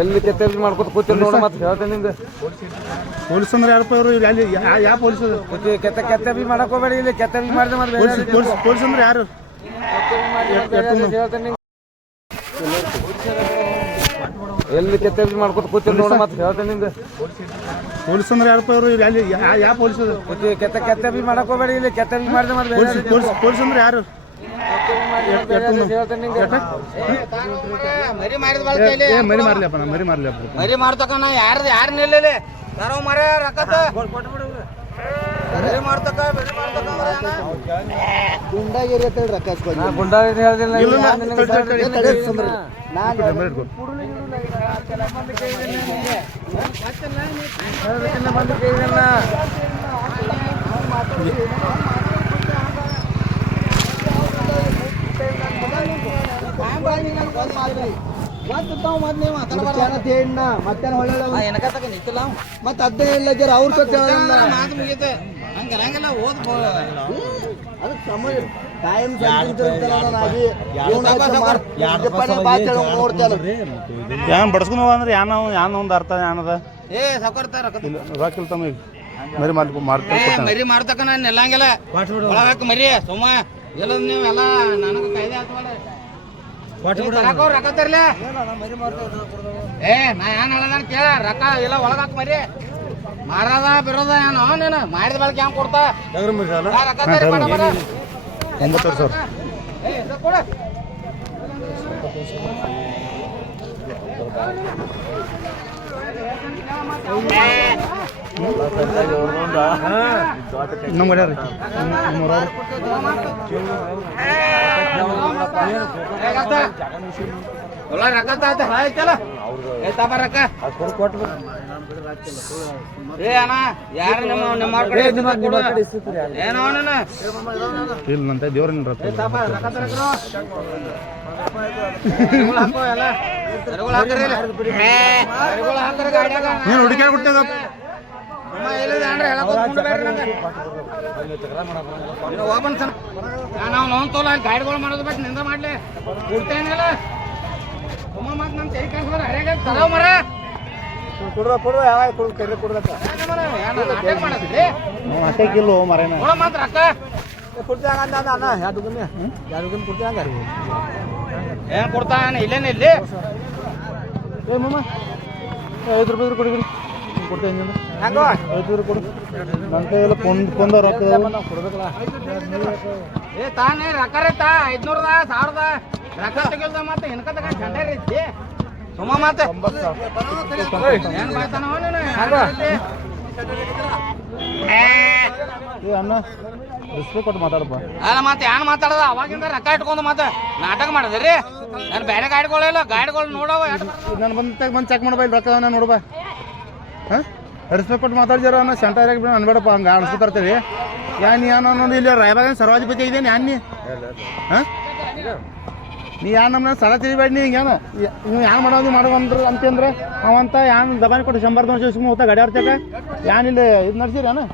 ಎಲ್ಲಿ ಕೆತ್ತಲ್ಲಿ ಮಾಡ್ಕೊತ ಕೂತಿರ್ ನೋಡ ಮತ್ತೆ ಹೇಳ್ತೇನೆ ನಿಮ್ಗೆ. ಪೊಲೀಸ್ ಅಂದ್ರೆ ಯಾರಪ್ಪ ಇವರು? ಅಲ್ಲಿ ಯಾವ ಪೊಲೀಸ್? ಕೆತ್ತ ಬಿ ಮಾಡಕ್ ಹೋಗ್ಬೇಡಿ. ಇಲ್ಲಿ ಕೆತ್ತ ಮಾಡಿದ್ರೆ ಮತ್ತೆ ಪೊಲೀಸ್ ಅಂದ್ರೆ ಯಾರು? ಹೇಳ್ತೇನೆ ನಿಮ್ಗೆ. ಎಲ್ಲಿ ಕೆತ್ತ ಮಾಡ್ಕೊತ ಕೂತಿರ್ ನೋಡ ಮತ್ತೆ ಹೇಳ್ತೇನೆ ನಿಮ್ಗೆ. ಪೊಲೀಸ್ ಅಂದ್ರೆ ಯಾರಪ್ಪ ಇವರು? ಅಲ್ಲಿ ಯಾವ ಪೊಲೀಸ್? ಕೆತ್ತ ಬಿ ಮಾಡಕ್ ಹೋಗ್ಬೇಡಿ. ಇಲ್ಲಿ ಕೆತ್ತ ಮಾಡಿದ್ರೆ ಮತ್ತೆ ಪೊಲೀಸ್ ಅಂದ್ರೆ ಯಾರು? ಹೇಳ್ತೇನೆ ನಿಮ್ಗೆ. ಮರಿ ಮಾಡಿದ ಮರಿ ಮಾರ್ಲಪ್ಪ ಮರಿ ಮಾಡ್ತಕ್ಕ ನಾ ಯಾರು ನಿಲ್ಲಲಿ ಯಾರೋ ಮರ ರಕ್ಕತ್ತ ಮರಿ ಮಾಡ್ತಕ್ಕ ಗುಂಡಾಗಿರಿ ಅಂತ ಹೇಳಿ ರೊಕ್ಕ ಗುಂಡಾಗಿ ಹೇಳ್ದಿಲ್ಲ. ಮತ್ತೆ ಅದೇ ಇಲ್ಲ ಜರ ಅವ್ರ ಹಂಗರಂಗಿಲ್ಲ ಓದ್ ಅದಕ್ಕೆ ಸಮಯ ಟೈಮ್ ನೋಡ್ತೇನೆ. ಏನ್ ಬಡ್ಸ್ಕೊಂಡು ಅಂದ್ರೆ ಯಾನ ಒಂದು ಅರ್ಥ ಏನದ? ಏ ಸಾಕೋರ್ತಾರ ರೊಕ್ಕ ತಮ್ಮ ಮರಿ ಮರಿ ಮಾಡ್ತಕ್ಕ ನಾನು ಎಲ್ಲಂಗಿಲ್ಲ ಒಳಗಾಕ ಮರಿ ಸುಮ್ಮ ಎಲ್ಲ ನೀವು ಎಲ್ಲ ನನಗೆ ಕಾಯ್ದೆ ಆತ ರೊಕ್ಕ ತರ್ಲ. ಏ ನಾ ಏನ್ ಹೇಳ ಕೇಳ ರೊಕ್ಕ ಎಲ್ಲ ಒಳಗಾಕ ಮರಿ ಮಾರದ ಬಿರೋದ ಏನೋ ನೀನು ಮಾಡಿದ ಬಳಕ ಹೆಂಗ್ ಕೊಡ್ತಾ ರೊಕ್ಕ ತರಿ ಮಾಡ 9,000. ಕೊಡ ನಮ್ಮ ಮಾಡ್ಯಾರ ರೊಕ್ಕ ಆಯ್ತಲ್ಲ ಏತಪ್ಪ ರೊಕ್ಕ ಏ ಅಣ್ಣ ಯಾರು ನಿಮ್ಮ ಏನೋ ಇಲ್ಲ ನಂತ ದೇವ್ರ ನೀನು ಹುಡುಕ್ಯಾಡ ಬಿಡ್ತೇವ ನಾವು ತೋಲ ಗಾಡಿಗಳು ಮಾಡೋದು ಬಿಟ್ಟು ನಿಂದ ಮಾಡ್ಲಿ ಕೊಡ್ತೇನಿಲ್ಲ ಮಾತು ನಮ್ ಕೈ ಕಳ್ಸ ಹರಿಯಾಗ ತಲಾವ್ ಮರ ಕಿಲೋ ಮರೇನ ಮಾತ್ರ ರೊಕ್ಕ ಏನ್ ಕೊಡ್ತಾನ ಇಲ್ಲೇನ ಇಲ್ಲಿ ಏ ಮಮ್ಮ 5 ರೂಪಾಯಿ ಕೊಡಿದ್ರಿ ಕೊಡ್ತೇನೆ 5 ರೂಪಾಯಿ ಕೊಡು ನನ್ನ ಕೈಯೆಲ್ಲ ಕೊಂದ ರೊಕ್ಕ ಕೊಡ್ಬೇಕಲ್ಲ. ಏ ತಾನೇ ರೊಕ್ಕ ರೈತ 500 1000 ರೊಕ್ಕ ತೆಗಿಲ್ದ ಮತ್ತೆ ಹೆಣ್ಕ ತಗೊಂಡು ಗಂಡ ರೀತಿ ಸುಮ್ಮ ಮತ್ತೆ ಏನ್ ಮಾಡ್ತಾನೋ ಏ ಅಣ್ಣ ರೆಸ್ಪೆಕ್ಟ್ ಕೊಟ್ಟು ಮಾತಾಡಪ್ಪ. ಅಲ್ಲ ಮತ್ತೆ ಏನ್ ಮಾತಾಡದ ಅವಾಗಿಂದ ರೊಕ್ಕ ಇಟ್ಕೊಂಡು ಮತ್ತೆ ನಾಟಕ ಮಾಡಿದ್ರಿ. ನಾನು ಬೇರೆ ಗಾಡಿಗಳಿಲ್ಲ ಗಾಡಿಗಳು ನೋಡವ ನಾನು ಬಂದು ಚೆಕ್ ಮಾಡ್ಬಾ ಇಲ್ಲಿ ರೊಕ್ಕ ನಾನು ನೋಡ್ಬಾ. ಹಾಂ ರೆಸ್ಪೆಕ್ಟ್ ಕೊಟ್ಟು ಮಾತಾಡ್ಜಾರ ಅನ್ನ ಸೆಂಟರ್ ಅನ್ಬೇಡಪ್ಪ ಹಂಗೆ ಅನ್ಸ್ಕೊತಾರ್ತೀವಿ. ಯಾನ್ ನಾನು ಇಲ್ಲಿ ರಾಯಬಾಗ ಸರ್ವಾಧಿಪತಿ ಇದ್ದೇನೆ ಯಾನ್ ನೀ? ಹಾಂ ನೀ ಯಾನ್ ನಮ್ಮನ್ನ ಸಲ ತಿಳಿಬೇಡ. ನೀ ಹಿಂಗೇನು ನೀವು ಯಾನ್ ಮಾಡೋದು ಮಾಡುವಂದ್ರೆ ಅಂತಂದ್ರೆ ಅವಂತ ಯಾನ್ ದಬಾನಿ ಕೊಟ್ಟು 100 ವರ್ಷ ಸುಮ್ಮನೆ ಹೋಗ್ತಾ ಗಾಡಿ ಆಡ್ತೇಕ ಯಾನ್ ಇಲ್ಲಿ ಇದು ನಡ್ಸಿರೇನು?